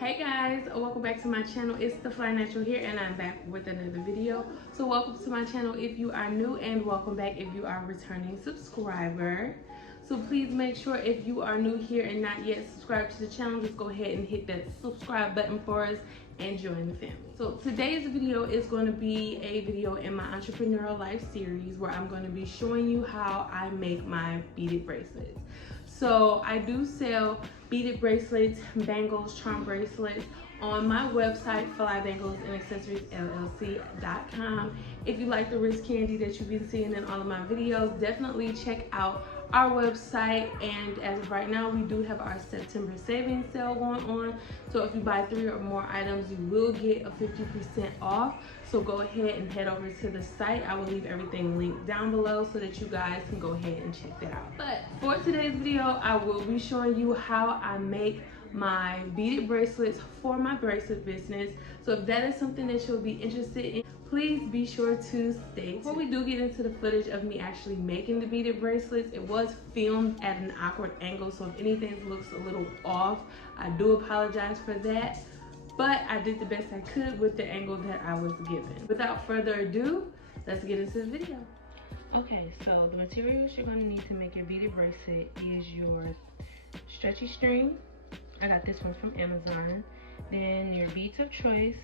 Hey guys, welcome back to my channel. It's the Fly Natural here and I'm back with another video. So welcome to my channel if you are new, and welcome back if you are a returning subscriber. So please make sure, if you are new here and not yet subscribed to the channel, just go ahead and hit that subscribe button for us and join the family. So today's video is going to be a video in my entrepreneurial life series where I'm going to be showing you how I make my beaded bracelets. So I do sell beaded bracelets, bangles, charm bracelets on my website, FlyBanglesAndAccessoriesLLC.com. If you like the wrist candy that you've been seeing in all of my videos, definitely check out our website. And as of right now, we do have our September savings sale going on. So if you buy 3 or more items, you will get a 50% off. So go ahead and head over to the site. I will leave everything linked down below so that you guys can go ahead and check that out. But for today's video, I will be showing you how I make my beaded bracelets for my bracelet business. So if that is something that you'll be interested in, please be sure to stay tuned. Before we do get into the footage of me actually making the beaded bracelets, it was filmed at an awkward angle, so if anything looks a little off, I do apologize for that. But I did the best I could with the angle that I was given. Without further ado, let's get into the video. Okay, so the materials you're going to need to make your beaded bracelet is your stretchy string. I got this one from Amazon. Then your beads of choice,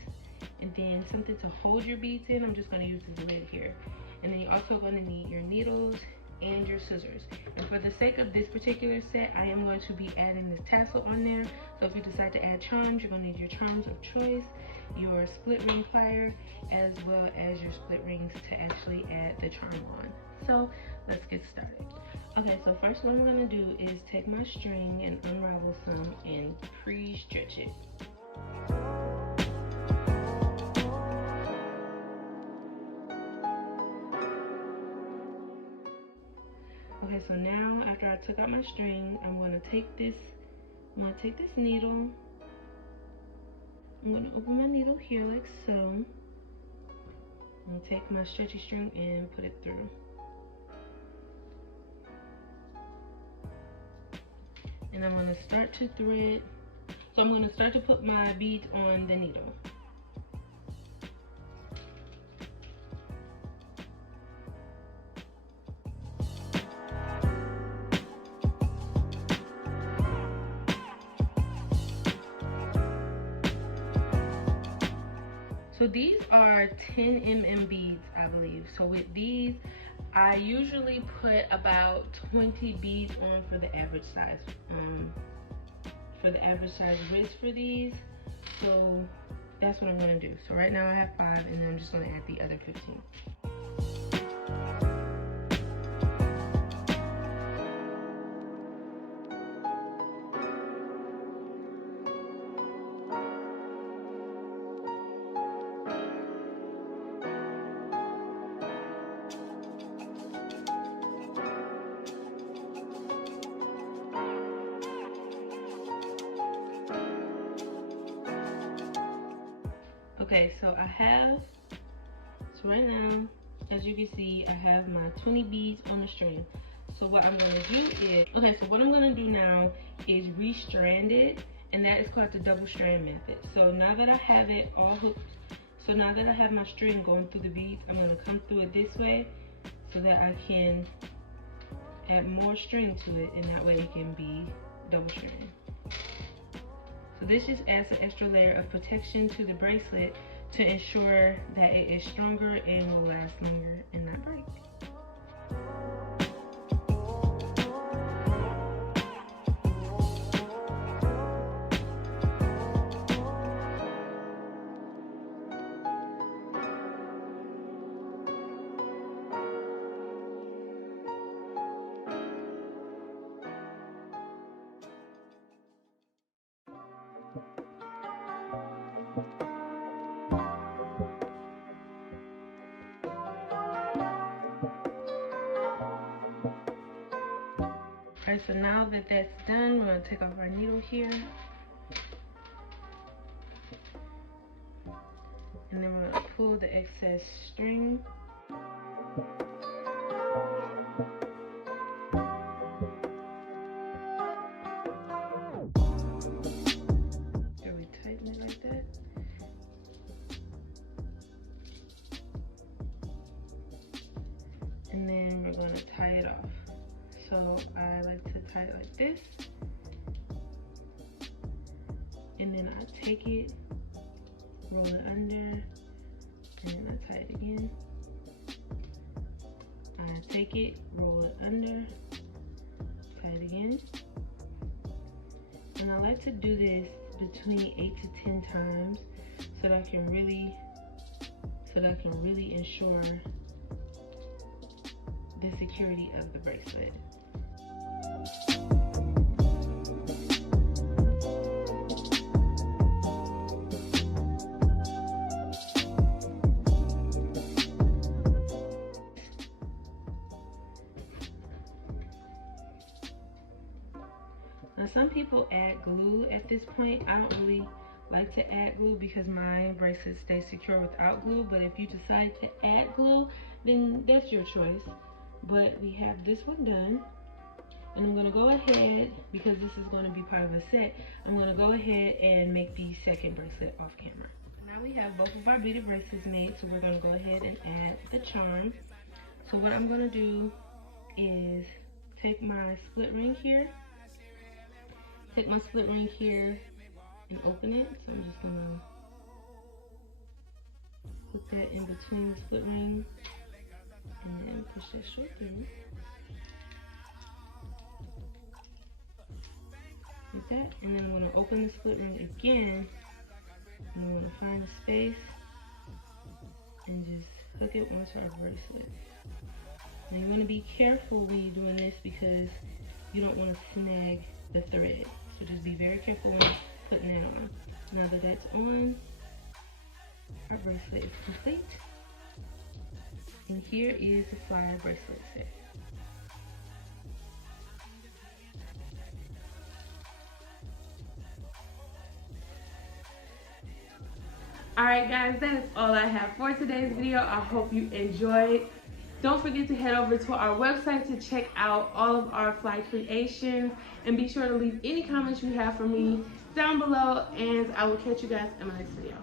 and then something to hold your beads in. I'm just going to use this lid here. And then you're also going to need your needles and your scissors. And for the sake of this particular set, I am going to be adding this tassel on there. So if you decide to add charms, you're going to need your charms of choice, your split ring plier, as well as your split rings to actually add the charm on. So let's get started. Okay, so first what I'm going to do is take my string and unravel some and pre-stretch it. Okay, so now after I took out my string, I'm going to take this needle. I'm going to open my needle here like so. I'm going to take my stretchy string and put it through. And I'm going to start to thread. So I'm going to start to put my beads on the needle. So these are 10 mm beads, I believe. So with these, I usually put about 20 beads on for the average size. Wrist for these. So that's what I'm gonna do. So right now I have 5, and then I'm just gonna add the other 15. Okay, so right now, as you can see, I have my 20 beads on the string. So what I'm gonna do is, now is restrand it, and that is called the double strand method. So now that I have it all hooked, so now that I have my string going through the beads, I'm gonna come through it this way so that I can add more string to it, and that way it can be double strand. So this just adds an extra layer of protection to the bracelet to ensure that it is stronger and will last longer and not break. Alright, so now that that's done, we're going to take off our needle here. And then we're going to pull the excess string. Very tight. we're going to tie it off. So I like to tie it like this, and then I take it, roll it under, and then I tie it again. I take it, roll it under, tie it again. And I like to do this between 8 to 10 times so that I can really ensure the security of the bracelet. Now some people add glue at this point. I don't really like to add glue because my bracelet stays secure without glue, but if you decide to add glue, then that's your choice. But we have this one done, and I'm going to go ahead, because this is going to be part of the set, I'm going to go ahead and make the second bracelet off camera. Now we have both of our beaded bracelets made, so we're going to go ahead and add the charm. So what I'm going to do is take my split ring here, and open it. So I'm just going to put that in between the split ring and then push that short through. Like that. And then I'm going to open the split ring again. And I'm going to find a space and just hook it onto our bracelet. Now you want to be careful when you're doing this because you don't want to snag the thread. So just be very careful when putting that on. Now that that's on, our bracelet is complete. And here is the flyer bracelet set. Alright guys, that is all I have for today's video. I hope you enjoyed. Don't forget to head over to our website to check out all of our fly creations, and be sure to leave any comments you have for me down below, and I will catch you guys in my next video.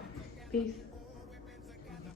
Peace.